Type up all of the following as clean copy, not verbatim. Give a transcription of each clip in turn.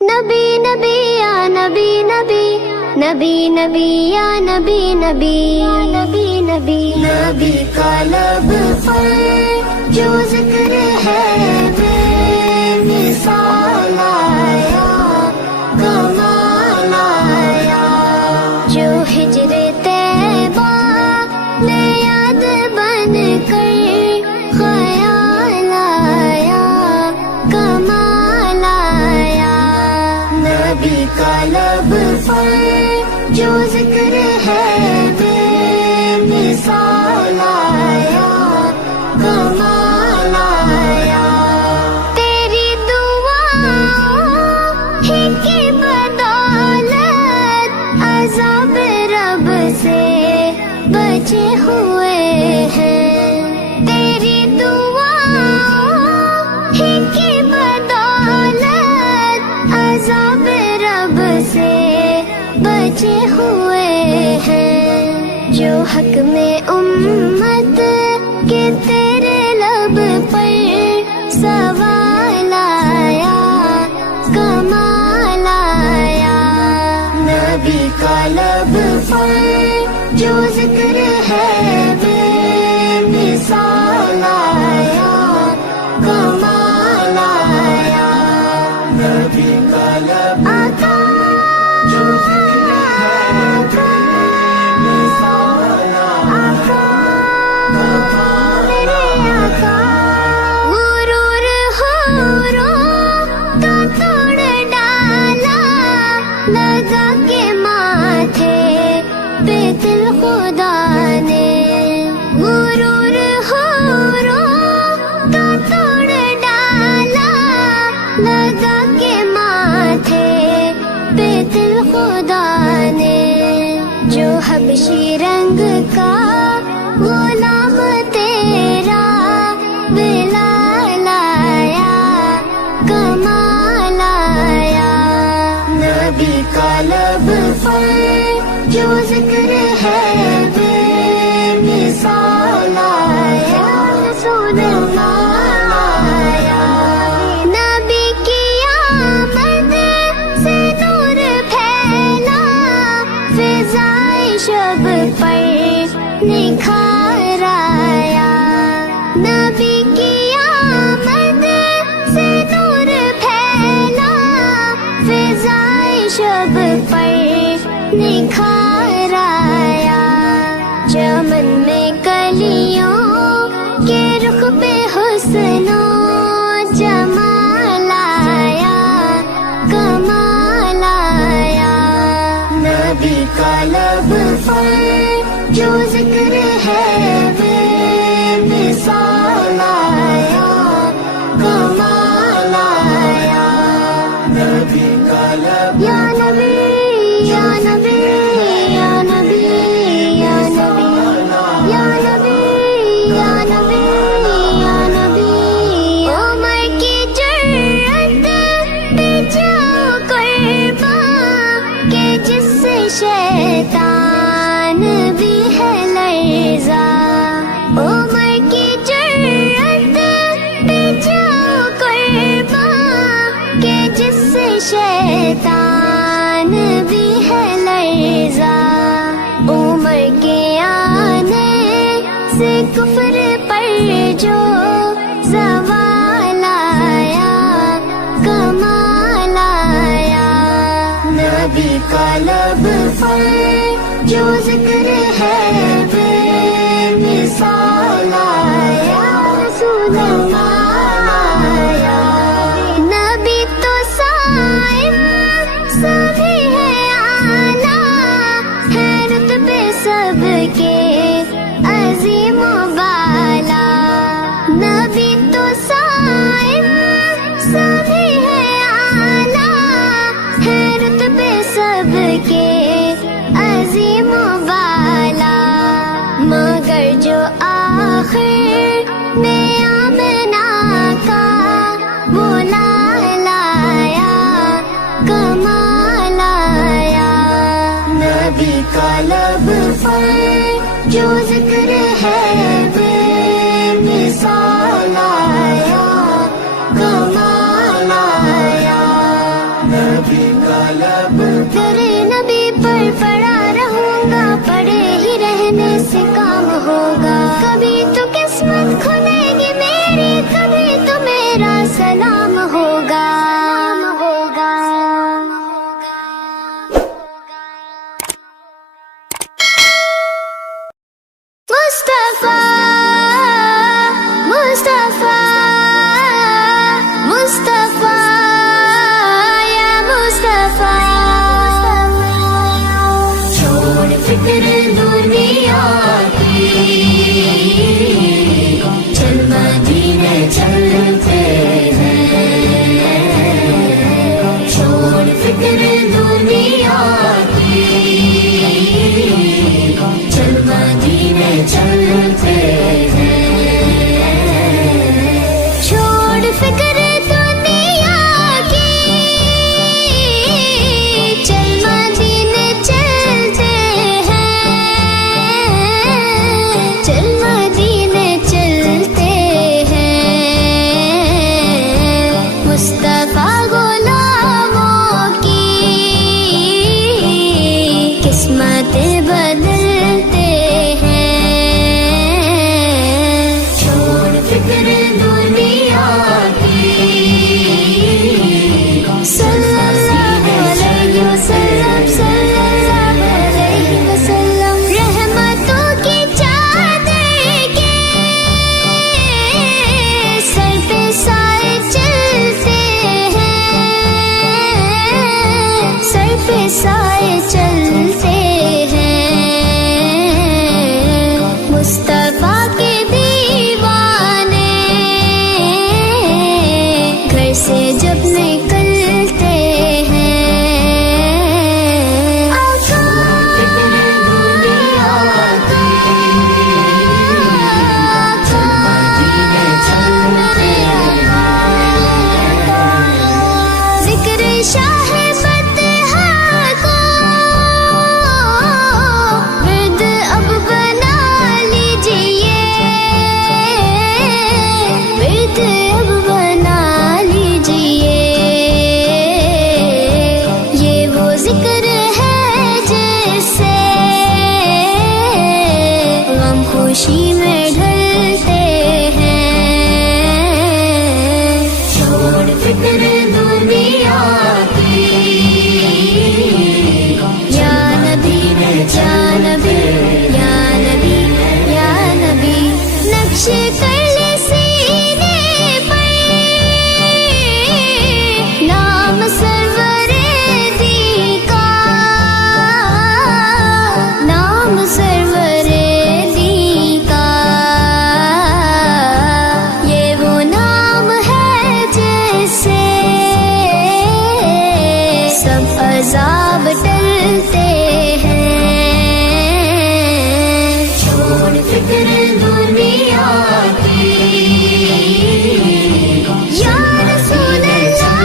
नबी नबी या नबी नबी, नबी नबी या नबी नबी, नबी नबी नबी का लब पर जो जिक्र है बेमिसाल आया, कमाल आया। जो हिजरे तैबा में याद बन कर ख्याल आया, कमाल आया। नबी का लब पर जो जिक्र है बेमिसाल आया, कमाल आया। तेरी दुआओं ही की बदौलत अज़ाब रब से बचे हुए हैं। तेरी दुआओं ही की बदौलत अज़ाब रब से बचे हुए हैं। जो हक में उम्मत के तेरे लब पर सवाल आया, कमाल आया। नबी का लब पर जो जिक्र है बेमिसाल आया, कमाल आया। नबी का लब आका जो जिक्र है बेमिसाल आका, मेरे आका। गुरूर हुरों का तोड़ डाला, लगा के माथे पे दिल खुदा ने। गुरूर हुरों का तोड़ डाला, लगा के माथे पे दिल खुदा ने। जो हबशी रंग का गुलाम तेरा बिलाल आया, कमाल आया। नबी का लब पर जो जिक्र है बेमिसाल आया, कमाल आया। नबी की आमद से नूर फैला, फिज़ाए शब पर निखार आया। नबी की आमद से नूर फैला, फिज़ाए शब पर निखार आया। चमन में कलियों के रुख पे हुस्नो जमाल आया, कमाल आया। नबी का लब पर जो जिक्र है बेमिसाल आया, कमाल आया। नबी का लब या नबी या नबी या नबी या नबी या नबी या नबी या नबी। उमर की जुर्रत पे जाओ कुर्बान के जिससे शैतान भी है लर्ज़ा। उमर की जुर्रत पे जाओ कुर्बान के जिससे शैतान भी है लर्ज़ा। उमर के आने से कुफ्र पर जो ज़वाल आया, कमाल आया। नबी का लब पर जो जिक्र है बेमिसाल आया, कमाल आया। नबी तो साइम सभी है आला, है रुतबे सबके अज़ीम बाला। नबी तो साइम सभी है आला, है रुतबे सबके अज़ीम बाला। मगर जो आखिर में आमना का वो लाल आया, कमाल आया। नबी का लब पर जो जिक्र है बेमिसाल आया, कमाल आया। नबी का लब तेरे नबी पर पड़ा रहूंगा, पड़े ही रहने से काम होगा। कभी तो किस्मत खुलेगी मेरी, कभी तो मेरा सलाम होगा। मुस्तफा मुस्तफा मुस्तफा या मुस्तफा, छोड़ फिक्र दुनिया की, चल मदीने चलते हैं। छोड़ फिक्र दुनिया की, चल मदीने चलते हैं। छोड़ फिक्र दुनिया की, चल मदीने चलते हैं। चल मदीने चलते हैं। मुस्तफा गुलामों की किस्मतें बदलते हैं। छोड़ फिक्र दुनिया की, सल्लल्लाहु अलैहि वसल्लम, सल्लल्लाहु अलैहि वसल्लम। रहमतों की चादर के सर पे साए चलते हैं। सर पे साए चलते हैं। मुस्तफा के दीवाने घर से जब निकलते हैं। आका दुनिया की, आका मदीने चलते जिक्र शाह बतहा को विद अब बना लीजिए, विद अब बना लीजिए। ये वो जिक्र है जिससे गम खुशी में ढलते हैं। छोड़ फिक्र दुनिया की, या नबी या नबी या नबी या नबी, नक्श कर ले सीने पर नाम सरवरे दी का, नाम सरवरे दी का। ये वो नाम है जिससे सब अजाब टलते हैं। छोड़ फिक्र दुनिया की, या रसूल अल्लाह,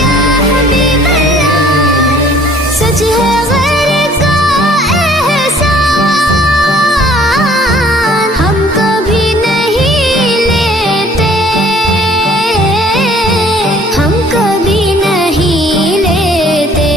या हबीब अल्लाह, सच है गैर का एहसान हम कभी नहीं लेते, हम कभी नहीं लेते।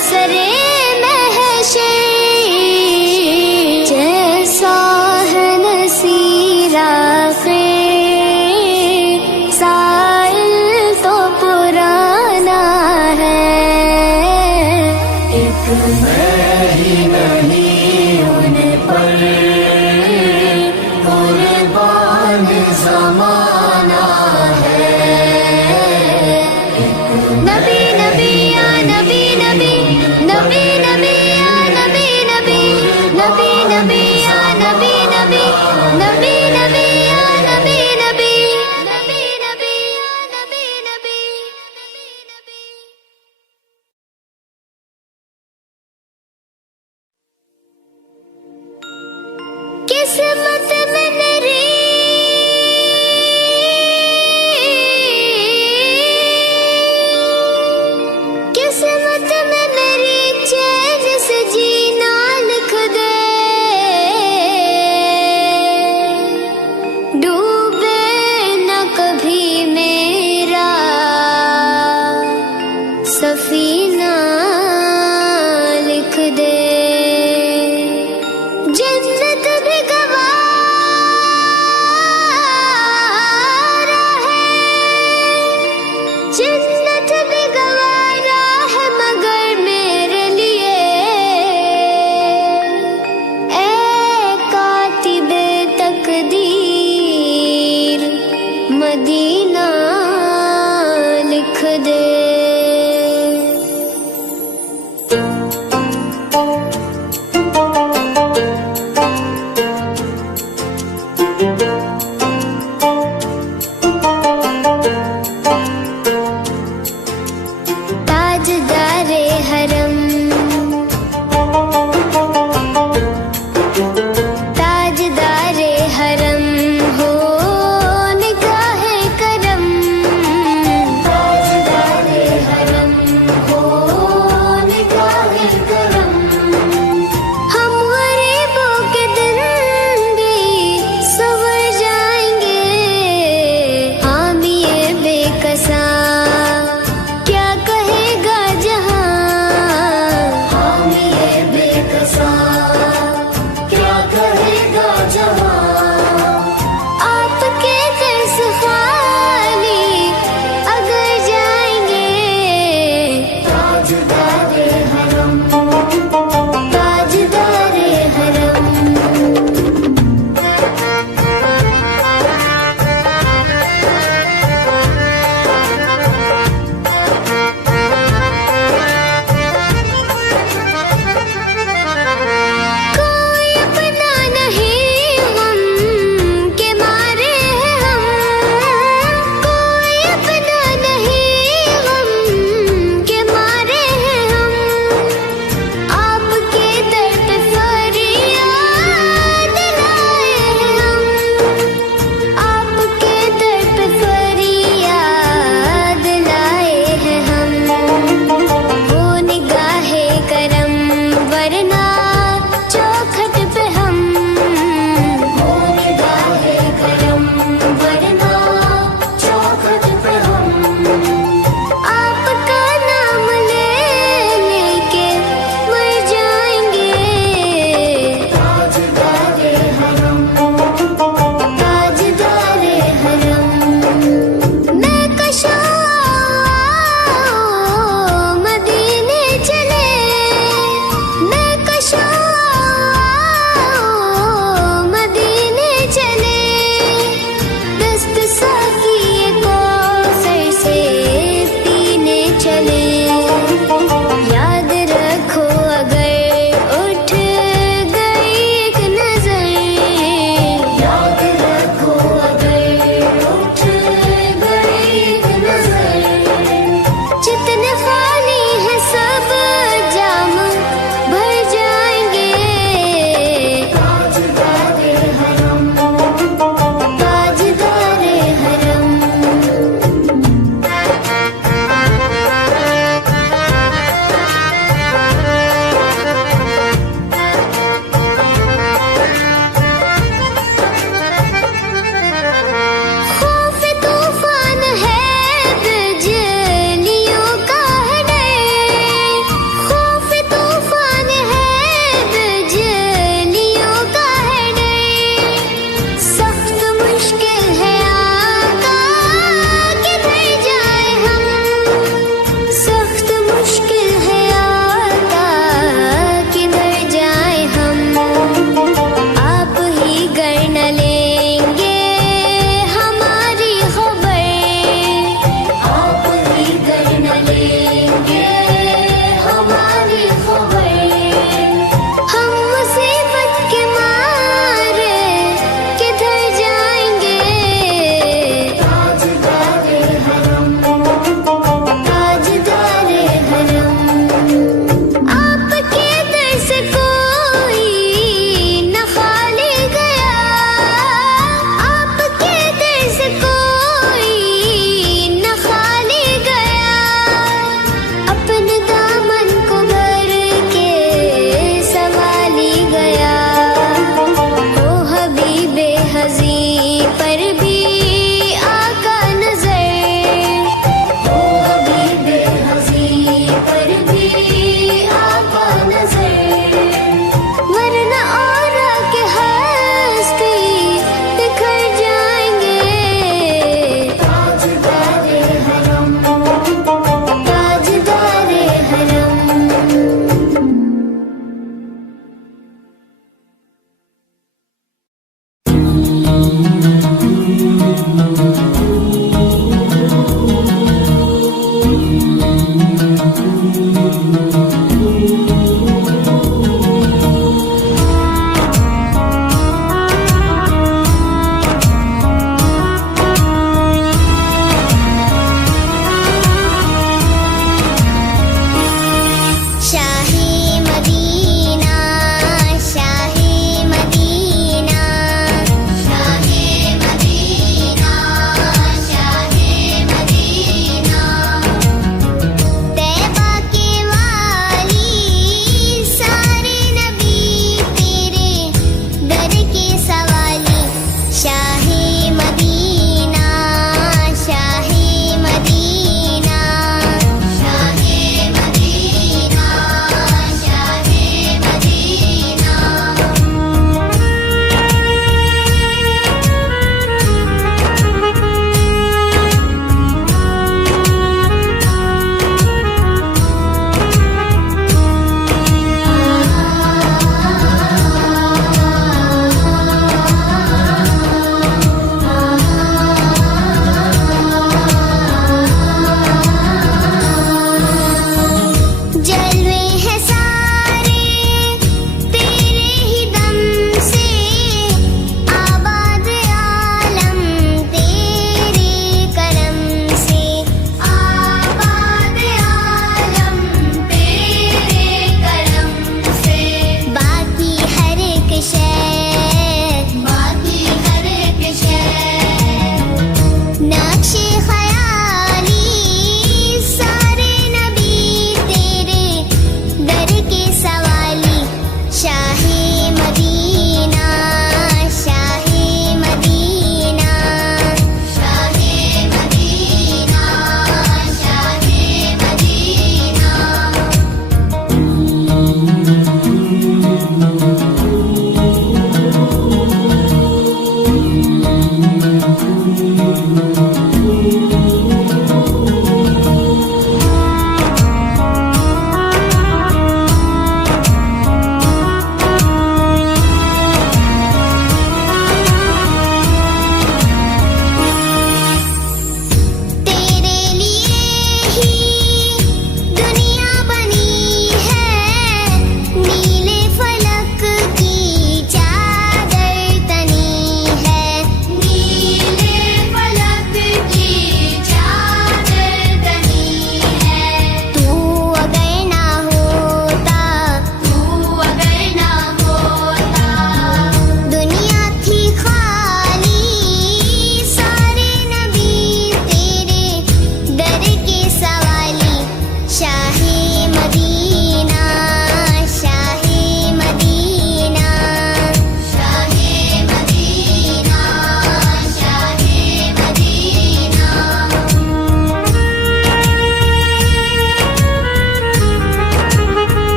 असरे महशर जैसा है नसीरा खे साइल तो पुराना है। एक मैं ही नहीं उन पर कुर्बान ज़माना है। नबी नबी या नबी नबी नबी नबी या नबी नबी नबी नबी या नबी नबी नबी नबी या नबी नबी नबी नबी या नबी नबी। किस्मत में मेरी किस्मत में मेरी चैन से जीना लिख दे। डूबे न कभी मेरा सफीना लिख दे। जन्नत भी गवारा है जन्नत भी गवारा है मगर मेरे लिए ए कातिबे तकदीर मदीना लिख दे।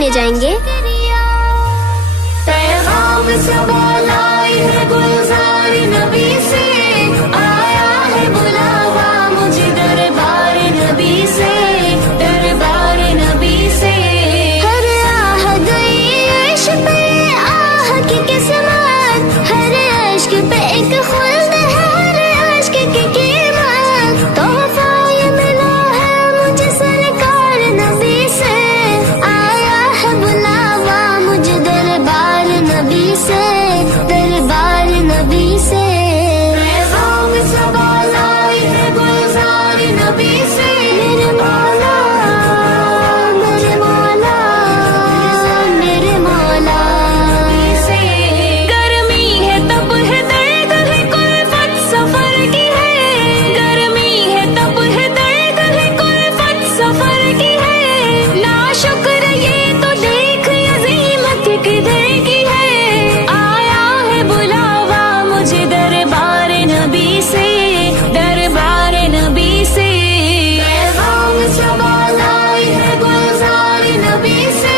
सुने जाएंगे। पैगाम सबा लाई है गुलजार नबी से, आया है बुलावा मुझे दरबार नबी से, दरबार नबी से। हर आह गई अर्श पे आह की किस्मत, हर अश्क पे एक खुल्द है, हर अश्क की कीमत। तोहफा ये मिला है मुझे सरकार नबी से, आया है बुलावा मुझे दरबार नबी से, दरबार नबी से। पैगाम सबा लाई है गुलजार नबी से, मेरे मौला, मेरे मौला, मेरे मौला। से। गर्मी है तब है दर्द है कुल्फत सफर की है, गर्मी है तब है दर्द है कुल्फत सफर की है। नाशुक्र ये तो देख अजीमत किधर की है, आया है बुलावा मुझे दरबार नबी से, दरबार नबी से। पैगाम सबा लाई है गुलजार नबी से,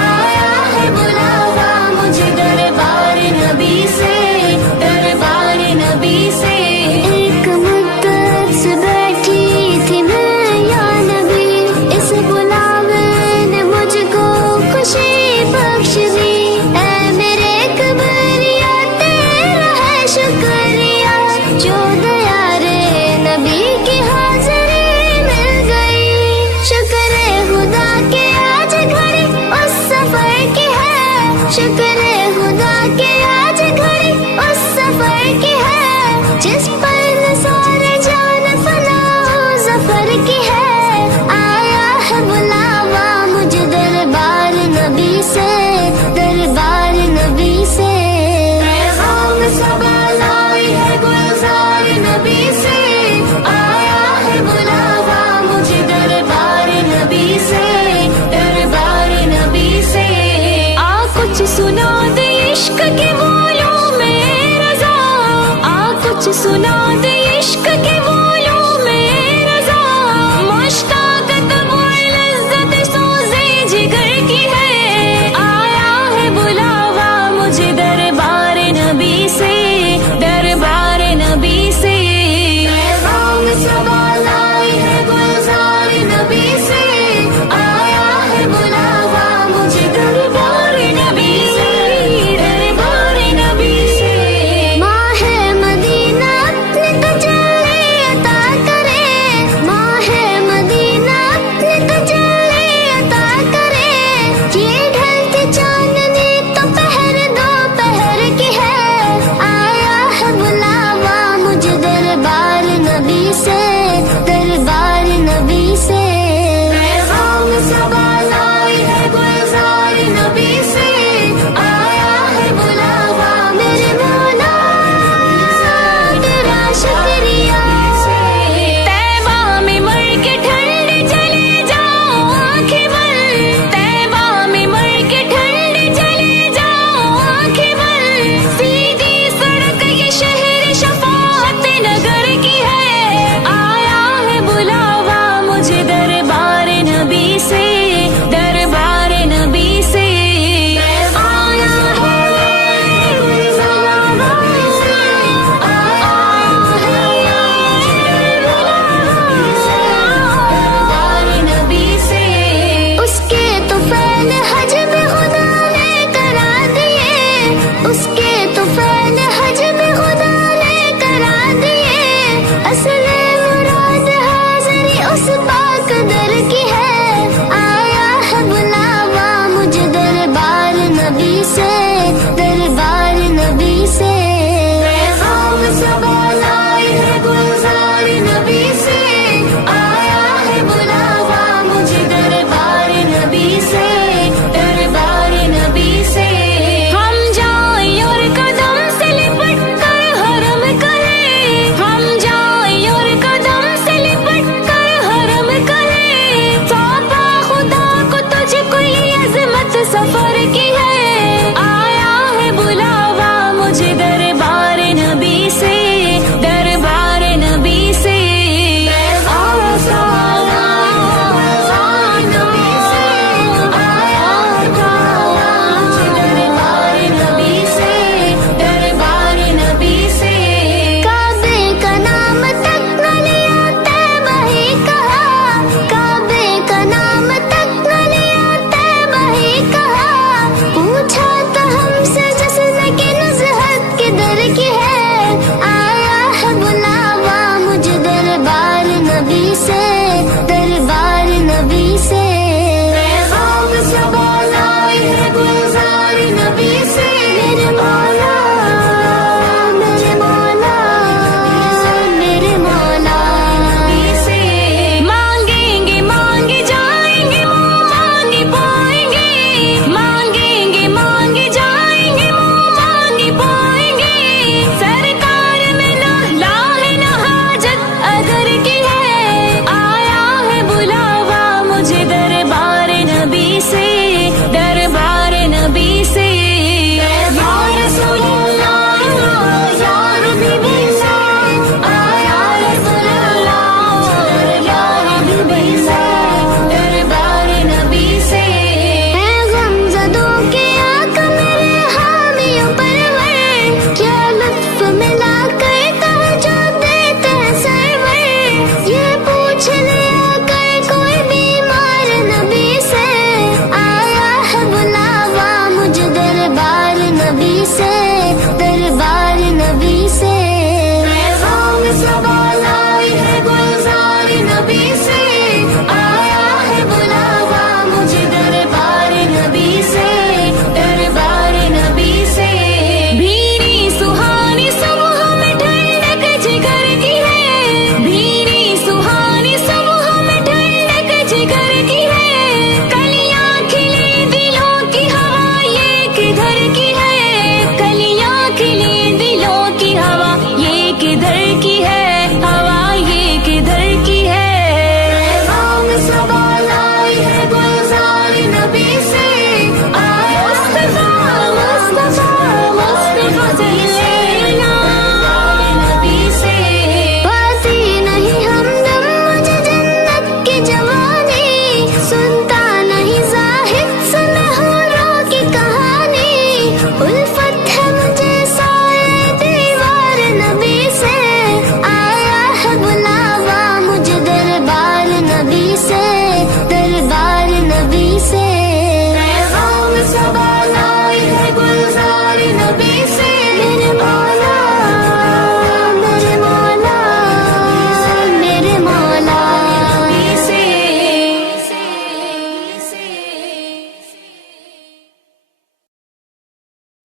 आया है बुलावा मुझे दरबार नबी से, दरबार नबी से। एक मुद्दत से बैठी थी मैं या नबी, इस बुलावे ने मुझको खुशी बख्श दी। ऐ मेरे कबरिया तेरा है शुक्रिया, जो दया रे नबी की हाजिरी मिल गई। शुक्र है खुदा के आज घड़ी उस सफर की है, शुक्र है खुदा के आज घड़ी उस सफर की है, जिस पर सारे जान फना जफर की है। आया है बुलावा मुझे दरबार नबी से, दरबार नबी से। पैगाम सबा लाई है गुलजार नबी से, आया है बुलावा मुझे दरबार नबी से, दरबार नबी से। आ कुछ सुना दे इश्क के बोलों में रज़ा, आ कुछ सुना दे इश्क के बोलों में रज़ा। मुश्ताक़त वो लज़्ज़त सोज़े जिगर की है, आया है बुलावा मुझे दरबार नबी से, दरबार नबी से। पैगाम सबा लाई है गुलजार नबी से, आया है बुलावा मुझे दरबार नबी से, दरबार नबी से। माँ है मदीना अपने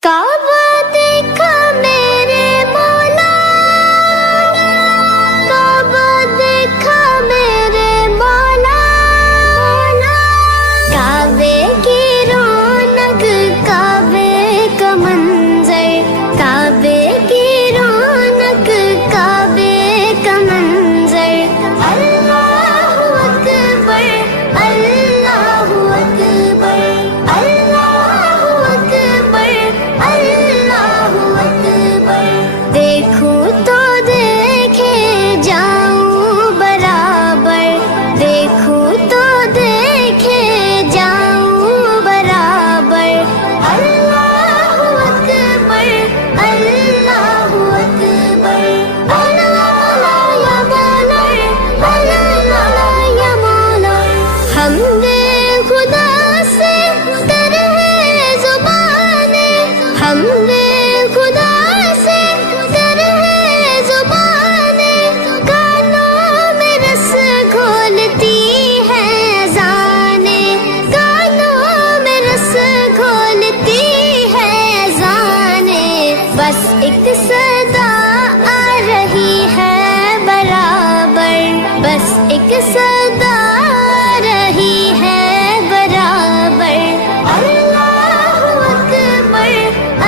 काबा देखा मेरे मौला, काबा देखा मेरे मौला, काबे की रौनक, काबे का मंजर, काबे की रौनक, काबे का मंजर। अल्लाहु अकबर, अल्लाहु अकबर, अल्लाहु अकबर, अल्लाहु अकबर। देखूं तो देखे जाऊं बराबर, देखूं तो देखे जाऊं बराबर। अल्लाहु अकबर, अल्लाहु अकबर, अल्लाह या मौला, अल्लाह या मौला। हमने खुदा से तर है जुबाने, हमने खुदा से तर है जुबाने। कानों में रस घोलती है अज़ाने, कानों में रस घोलती है अज़ाने। बस एक सदा आ रही है बराबर, बस एक सदा आ रही है बराबर। अल्लाहु अकबर,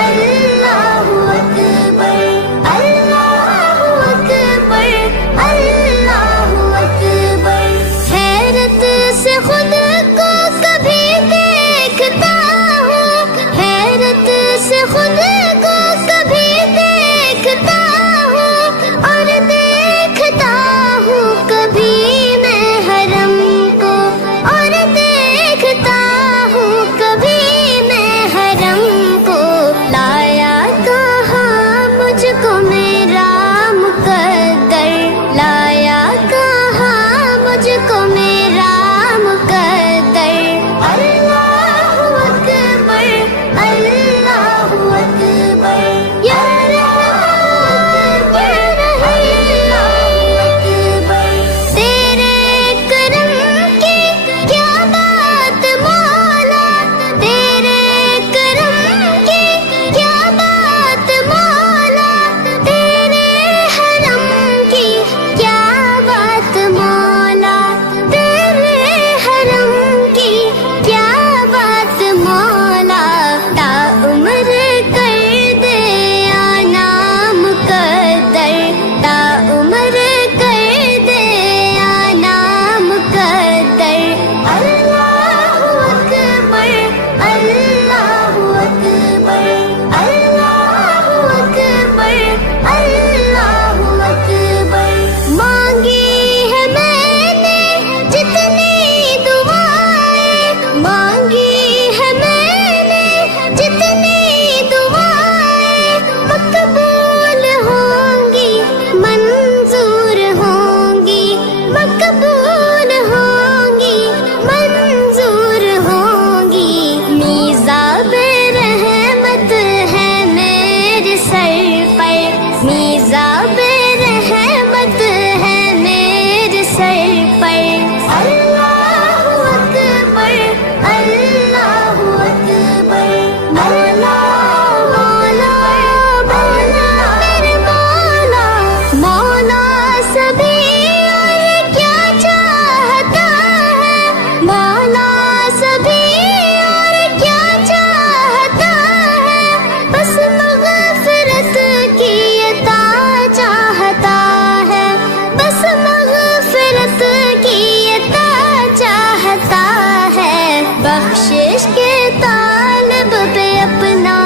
अल्लाहु अकबर, अल्लाहु अकबर, अल्लाहु अकबर। हैरत से खुद को कभी देखता हूँ, हैरत से खुद को कभी देखता हूँ, और देखता हूँ कभी मैं हरम को, और देखता हूँ कभी मैं हरम को। लाया कहाँ मुझको मेरा मुकद्दर, लाया कहाँ मुझको मेरा मुकद्दर। अल्लाहु अकबर, अल्लाहु अकबर, या रब, या अकबर। तेरे करम की क्या बात मौला, तेरे करम की क्या बात मौला, तेरे हरम की क्या बात मौला, तेरे हरम की क्या बात मौला। ता उम्र कर दे आना मुकद्दर, ता उम्र कर दे आना मुकद्दर। अल्लाहु अकबर, अल्लाहु अकबर, अल्लाहु अकबर, अल्लाहु अकबर। मांगी है मैंने जितनी दुआएं, मांगी है मैंने जितनी दुआएं। मकबूल होंगी, मंजूर होंगी, मकबूल होंगी, मंजूर होंगी। मीज़ाब रहमत है मेरे सर पर, मीज़ाब रहमत है मेरे सर पर। अल्लाहु अकबर, अल्लाहु अकबर, अल्लाह मौला, मौला मेरे मौला। मौला सभी और क्या चाहता है, मौला सभी और क्या चाहता है। बस मग़फ़िरत की अता चाहता है, बस मग़फ़िरत की अता चाहता है। बख्शिश के तालिब पे अपना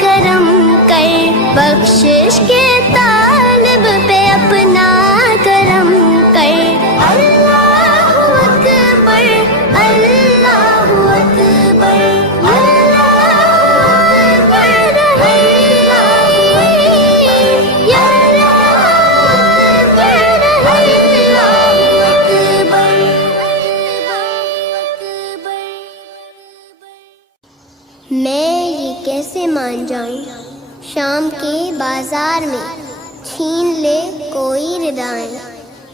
करम कर, बख्शिश के तालिब पे अपना करम कर। अल्लाहु अकबर, अल्लाहु अकबर, अल्लाहु अकबर, या रब, अल्लाहु अकबर। मैं ये कैसे मान जाऊं, शाम के बाजार में छीन ले कोई रिदाएं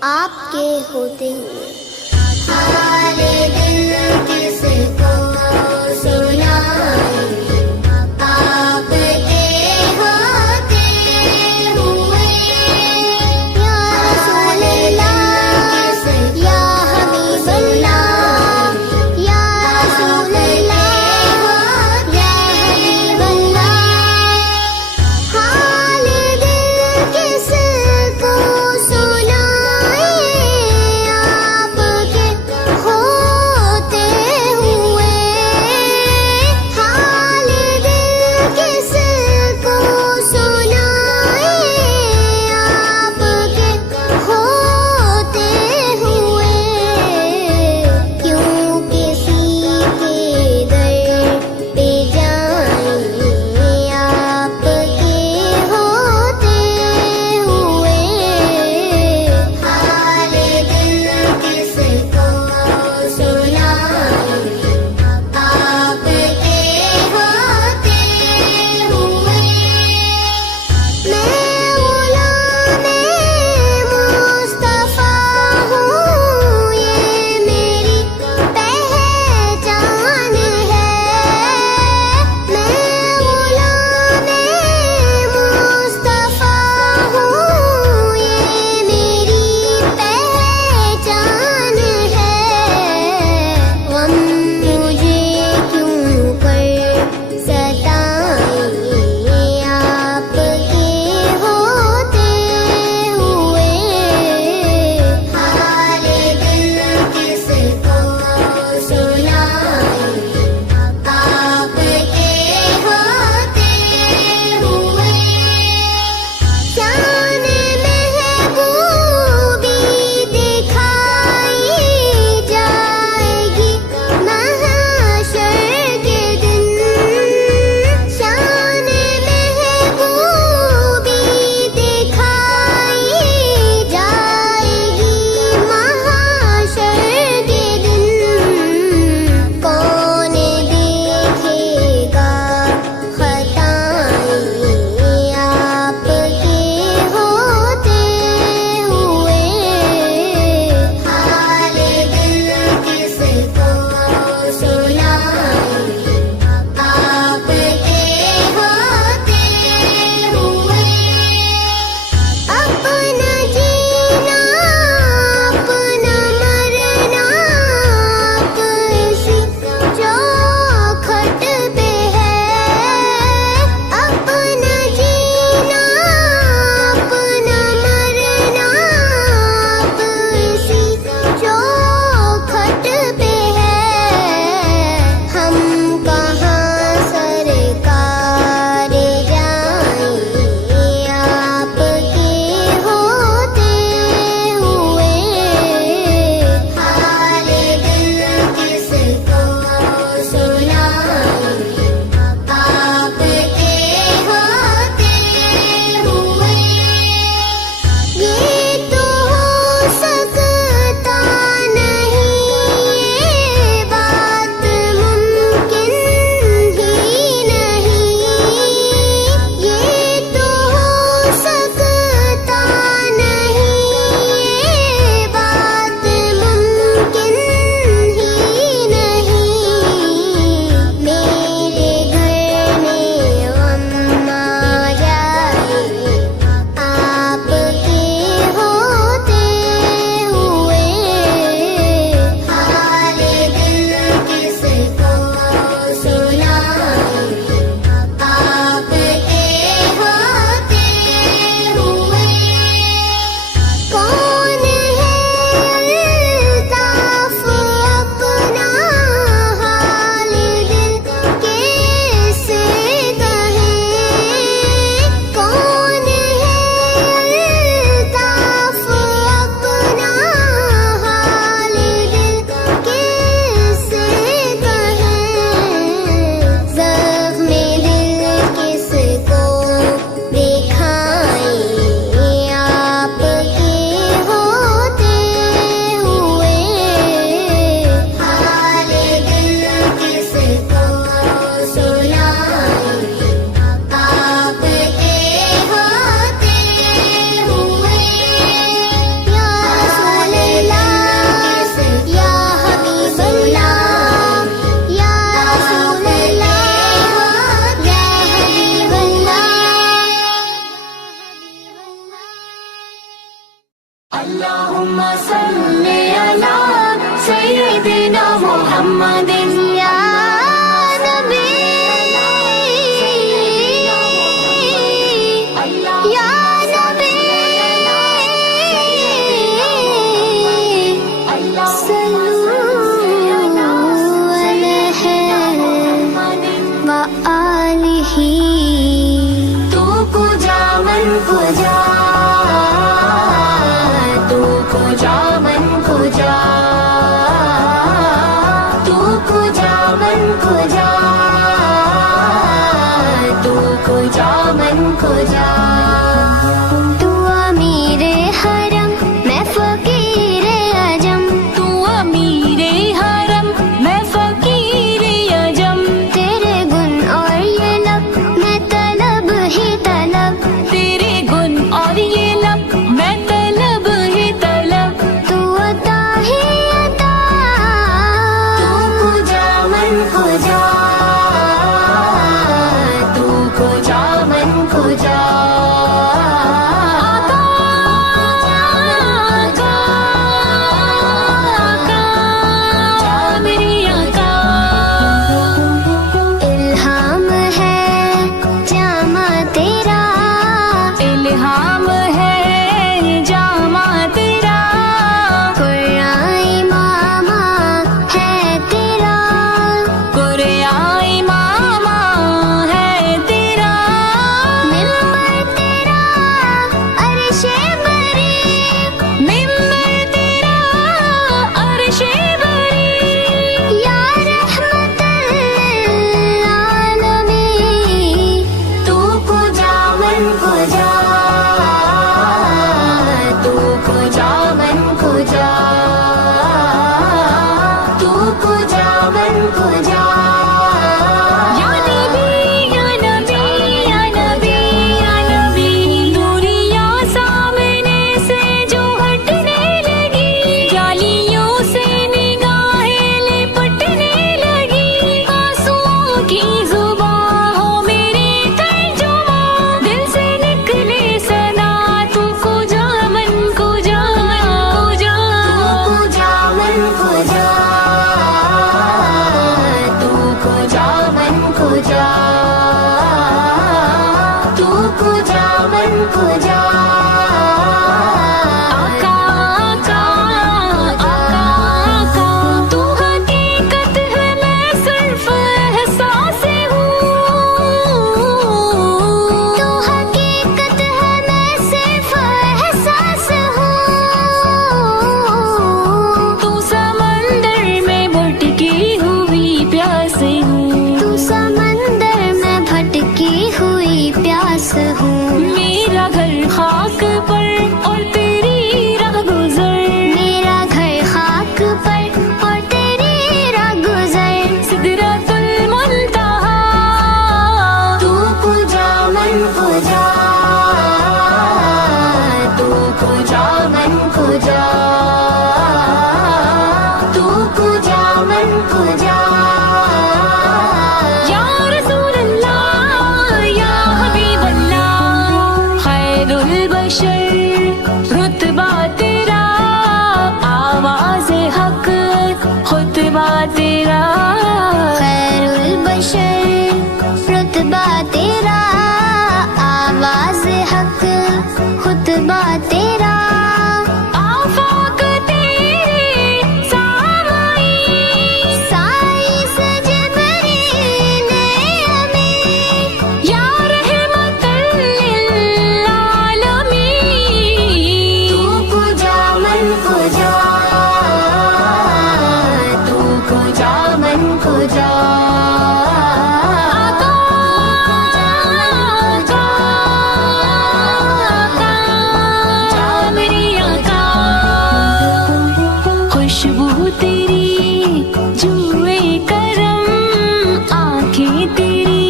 आपके होते हुए। हाले दिल किसको सुनाएं, आपके को जा मन को जा। तू अमीर हरम मैं फकीर अजम, तू अमीर हरम मैं फकीर अजम, तेरे गुण और ये लब मैं तलब ही तलब, तेरे गुण और ये लब मैं तलब ही तलब। तू अता ही अता, तू को जा मन को जा, तू को जा मन को जा। आका आका आका मेरी आका, इल्हाम है जामा तेरा, इल्हाम है जामा तेरा, कुरान मामा है तेरा, कुरान मामा है तेरा, मिंबर तेरा अर्शे बरी, मिंबर तेरा अर्शे बरी, या रहमतल आलमीन। तू को जा मन को जा, तू को जा मन को जा, तू को जा मन को जा। या नबी या नबी या नबी या नबी, दूरियां सामने से जो हटने लगी, जालियों से निगाहें लिपटने लगी, आंसुओं की जुबां हो मेरे तर्जुमा, दिल से निकले सना तू को जा मन को जा मन को जा। तू को जा मन को जा, तू को जा मन को जा, तू को जा मन को जा। आका आका आका आका, तू हकीकत है मैं सिर्फ एहसास हूँ, तू हकीकत है मैं सिर्फ एहसास हूँ, तू समंदर में भटकी हुई प्यास हूँ, तू समंदर में भटकी हुई प्यास हूँ। मेरा घर खाक पर और तेरी राह गुजर, मेरा घर खाक पर और तेरी राह गुजर, सिदरतुल मुंतहा, तू को जा मन को जा, तू को जा मन को जा, तू को जा मन को जा। या रसूल अल्लाह या हबीब अल्लाह, खैरुल बशर रुतबा तेरा, आवाज़ हक खुतबा तेरा, खैरुल बशर रुतबा तेरा, आवाज़ हक खुतबा तेरा, आफाक तेरे सामाई, साई सजबरीन अमीन, या रहमतल लिल आलमीन। तू को जा मन को जा, तू को जा मन को जा। आका आका आका मेरी आका, खुशबू तेरी जुए करम, आंखें तेरी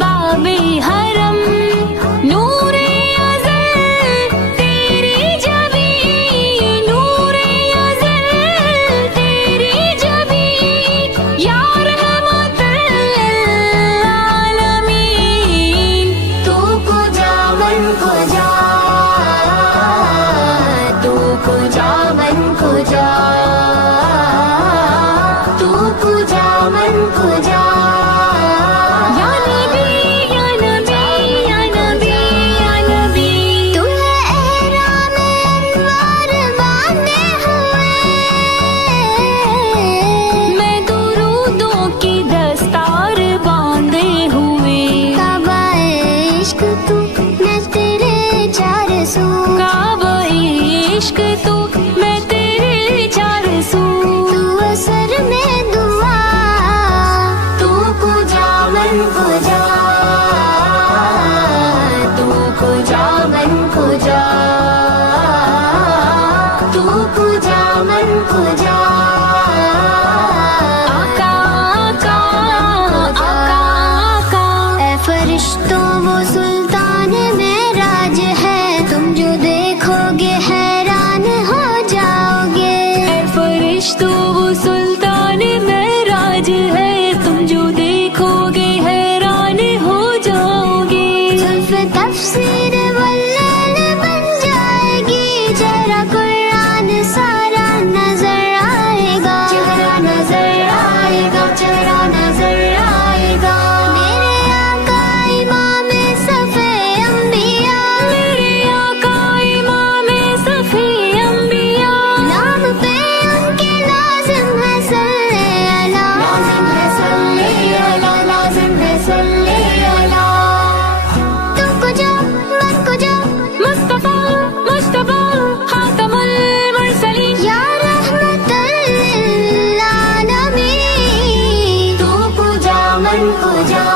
बाबे हरम, नूरे अज़ल तेरी जबी, नूरे अज़ल तेरी जबी, या रहमतल आलमीन। तू को जा मन को जा, तू को जा मन को जा, तू को जा मन को जा। या नबी या नबी या नबी या नबी, तू है एहराम अनवार बांधे हुए, मैं दुरूदों की दस्तार बांधे हुए, काबा इश्क तू मैं तेरे चार सू, काबा इश्क तू मैं तेरे चार सू, तू असर में दुआ, तू को जा मन को जा, वो सुल्तान मेराज है, तुम जो देखोगे हैरान हो जाओगे। फरिश्तों वो सुल्तान मेराज है, तुम जो देखोगे हैरान हो जाओगे। जुल्फ़ तफ़सीर वल्लैल बन जाएगी, चेहरा कुरान सारा नजर आएगा, चेहरा नजर आएगा, चेहरा नजर आएगा। मेरे आका इमामे सफ़े अंबिया, मेरे आका इमामे सफ़े अंबिया, नाम पे उनके लाज़िम है सल्ले अला, लाज़िम है सल्ले अला, लाज़िम है सल्ले अला। तुमको जो मन को जो मुस्तफा मुस्तफा खातमुल मुरसलीन, या रहमतल लिल आलमीन। तू पूजा मन पूजा,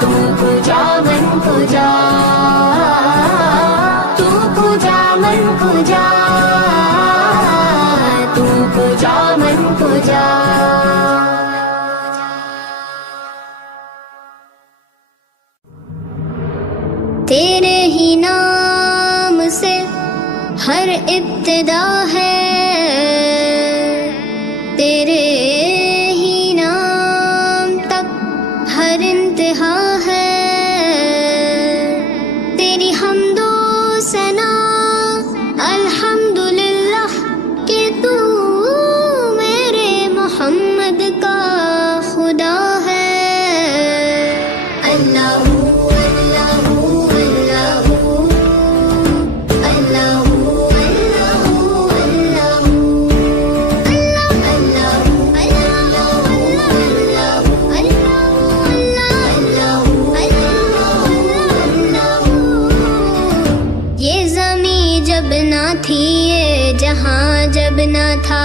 तू पूजा मन पूजा, तू पूजा मन पूजा, तू पूजा मन पूजा। तेरे ही नाम से हर इब्तिदा है, तेरे ही नाम तक हर इंतहा है। तेरी हम्दो सना अल्हम्दुलिल्लाह कि तू मेरे मोहम्मद का खुदा है। अल्लाहू थी ये जहां जब न था,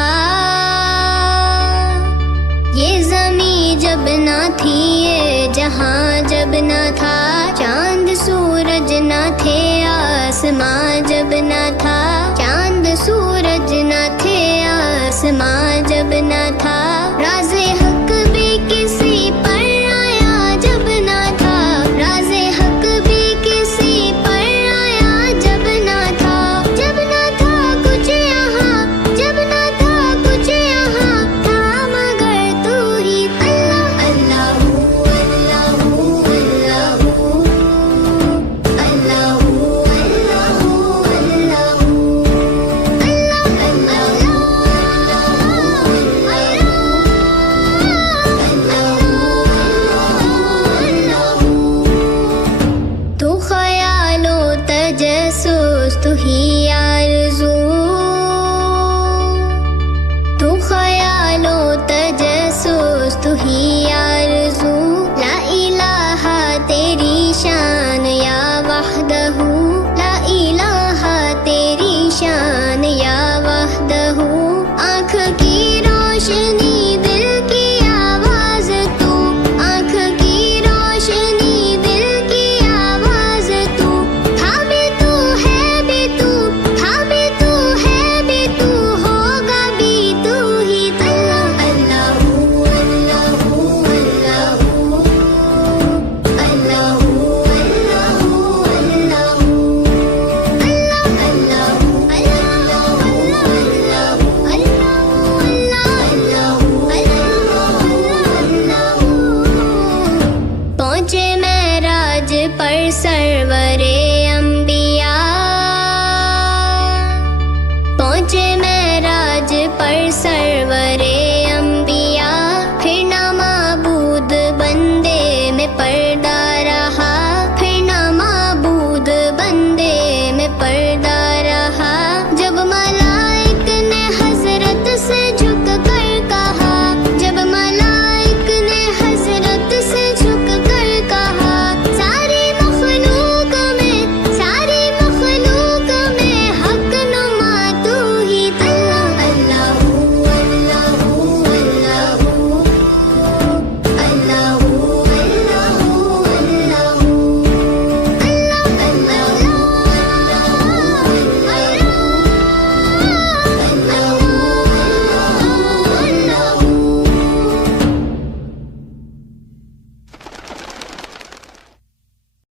ये ज़मीं जब न थी ये जहां जब न था। चांद सूरज न थे आसमां जब न था, चांद सूरज न थे आसमां जब न था। राज़े हक भी किसी पर आया जब न था, राज़े हक भी किसी पर आया जब न था। जब न था कुछ यहाँ, जब न था कुछ यहाँ था, मगर तू ही अल्लाह। अल्लाहू अल्लाहू अल्लाहू अल्लाहू अल्लाहू अल्लाहू। तू ख्यालो तजस्सुस तू ही